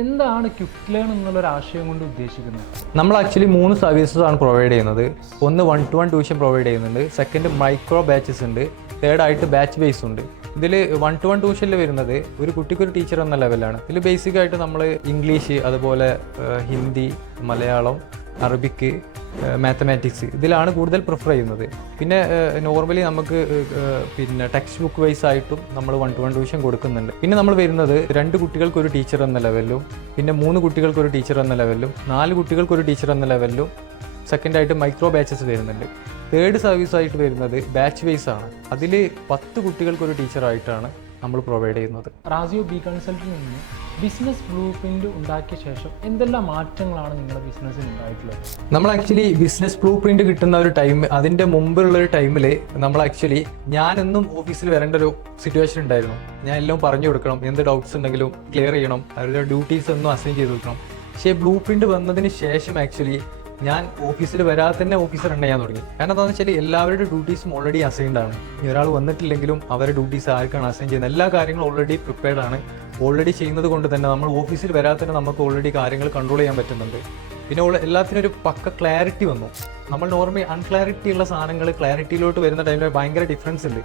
എന്താണ് quick learn എന്നുള്ളൊരു ആശയം കൊണ്ട് ഉദ്ദേശിക്കുന്നത്? നമ്മൾ ആക്ച്വലി 3 സർവീസസ് ആണ് പ്രൊവൈഡ് ചെയ്യുന്നത്. ഒന്ന് 1-to-1 ട്യൂഷൻ പ്രൊവൈഡ് ചെയ്യുന്നുണ്ട്, സെക്കൻഡ് മൈക്രോ ബാച്ചസ് ഉണ്ട്, തേർഡ് ആയിട്ട് ബാച്ച് ബേസ് ഉണ്ട്. ഇതിൽ 1-to-1 ട്യൂഷനിൽ വരുന്നത് ഒരു കുട്ടിക്കൊരു ടീച്ചർ എന്ന ലെവലാണ്. ഇതിൽ ബേസിക് ആയിട്ട് നമ്മൾ ഇംഗ്ലീഷ്, അതുപോലെ ഹിന്ദി, മലയാളം, അറബിക്ക്, മാത്തമാറ്റിക്സ് ഇതിലാണ് കൂടുതൽ പ്രിഫർ ചെയ്യുന്നത്. പിന്നെ നോർമലി നമുക്ക് പിന്നെ ടെക്സ്റ്റ് ബുക്ക് വൈസ് ആയിട്ടും നമ്മൾ 1-to-1 ട്യൂഷൻ കൊടുക്കുന്നുണ്ട്. പിന്നെ നമ്മൾ വരുന്നത് 2 കുട്ടികൾക്ക് ഒരു ടീച്ചർ എന്ന ലെവലിലും, പിന്നെ 3 കുട്ടികൾക്ക് ഒരു ടീച്ചർ എന്ന ലെവലിലും, 4 കുട്ടികൾക്ക് ഒരു ടീച്ചർ എന്ന ലെവലിലും സെക്കൻഡായിട്ട് മൈക്രോ ബാച്ചസ് വരുന്നുണ്ട്. തേർഡ് സർവീസായിട്ട് വരുന്നത് ബാച്ച് വൈസ് ആണ്. അതിൽ 10 കുട്ടികൾക്കൊരു ടീച്ചറായിട്ടാണ് നമ്മൾ പ്രൊവൈഡ് ചെയ്യുന്നത്. റാസിയോ ബി കൺസൾട്ടിൽ നിന്ന് ബിസിനസ് ബ്ലൂ പ്രിന്റ് ഉണ്ടാക്കിയ ശേഷം എന്തെല്ലാം മാറ്റങ്ങളാണ് നിങ്ങളുടെ ബിസിനസ്സിൽ ഉണ്ടായിട്ടുള്ളത്? നമ്മൾ ആക്ച്വലി ബിസിനസ് ബ്ലൂ പ്രിന്റ് കിട്ടുന്ന ഒരു ടൈം, അതിൻ്റെ മുമ്പുള്ള ഒരു ടൈമിൽ നമ്മൾ ആക്ച്വലി ഞാനെന്നും ഓഫീസിൽ വരേണ്ട ഒരു സിറ്റുവേഷൻ ഉണ്ടായിരുന്നു. ഞാൻ എല്ലാം പറഞ്ഞു കൊടുക്കണം, എന്ത് ഡൗട്ട്സ് ഉണ്ടെങ്കിലും ക്ലിയർ ചെയ്യണം, അവരുടെ ഡ്യൂട്ടീസ് ഒന്നും അസൈൻ ചെയ്ത് കൊടുക്കണം. പക്ഷേ ബ്ലൂ പ്രിന്റ് വന്നതിന് ശേഷം ആക്ച്വലി ഞാൻ ഓഫീസിൽ വരാതെ തന്നെ ഓഫീസർ റൺ ചെയ്യാൻ തുടങ്ങി. കാരണം എന്താണെന്ന് വെച്ചാൽ എല്ലാവരുടെ ഡ്യൂട്ടീസും ഓൾറെഡി അസൈൻഡ് ആണ്. ഒരാൾ വന്നിട്ടില്ലെങ്കിലും അവരുടെ ഡ്യൂട്ടീസ് ആർക്കാണ് അസൈൻ ചെയ്യുന്നത്, എല്ലാ കാര്യങ്ങളും ഓൾറെഡി പ്രിപ്പയർഡ് ആണ്. ഓൾറെഡി ചെയ്യുന്നത് കൊണ്ട് തന്നെ നമ്മൾ ഓഫീസിൽ വരാതെ തന്നെ നമുക്ക് ഓൾറെഡി കാര്യങ്ങൾ കൺട്രോൾ ചെയ്യാൻ പറ്റുന്നുണ്ട്. പിന്നെ എല്ലാത്തിനും ഒരു പക്ക ക്ലാരിറ്റി വന്നു. നമ്മൾ നോർമലി അൺക്ലാരിറ്റി ഉള്ള സാധനങ്ങൾ ക്ലാരിറ്റിയിലോട്ട് വരുന്ന ടൈമിൽ ഭയങ്കര ഡിഫറൻസ് ഉണ്ട്.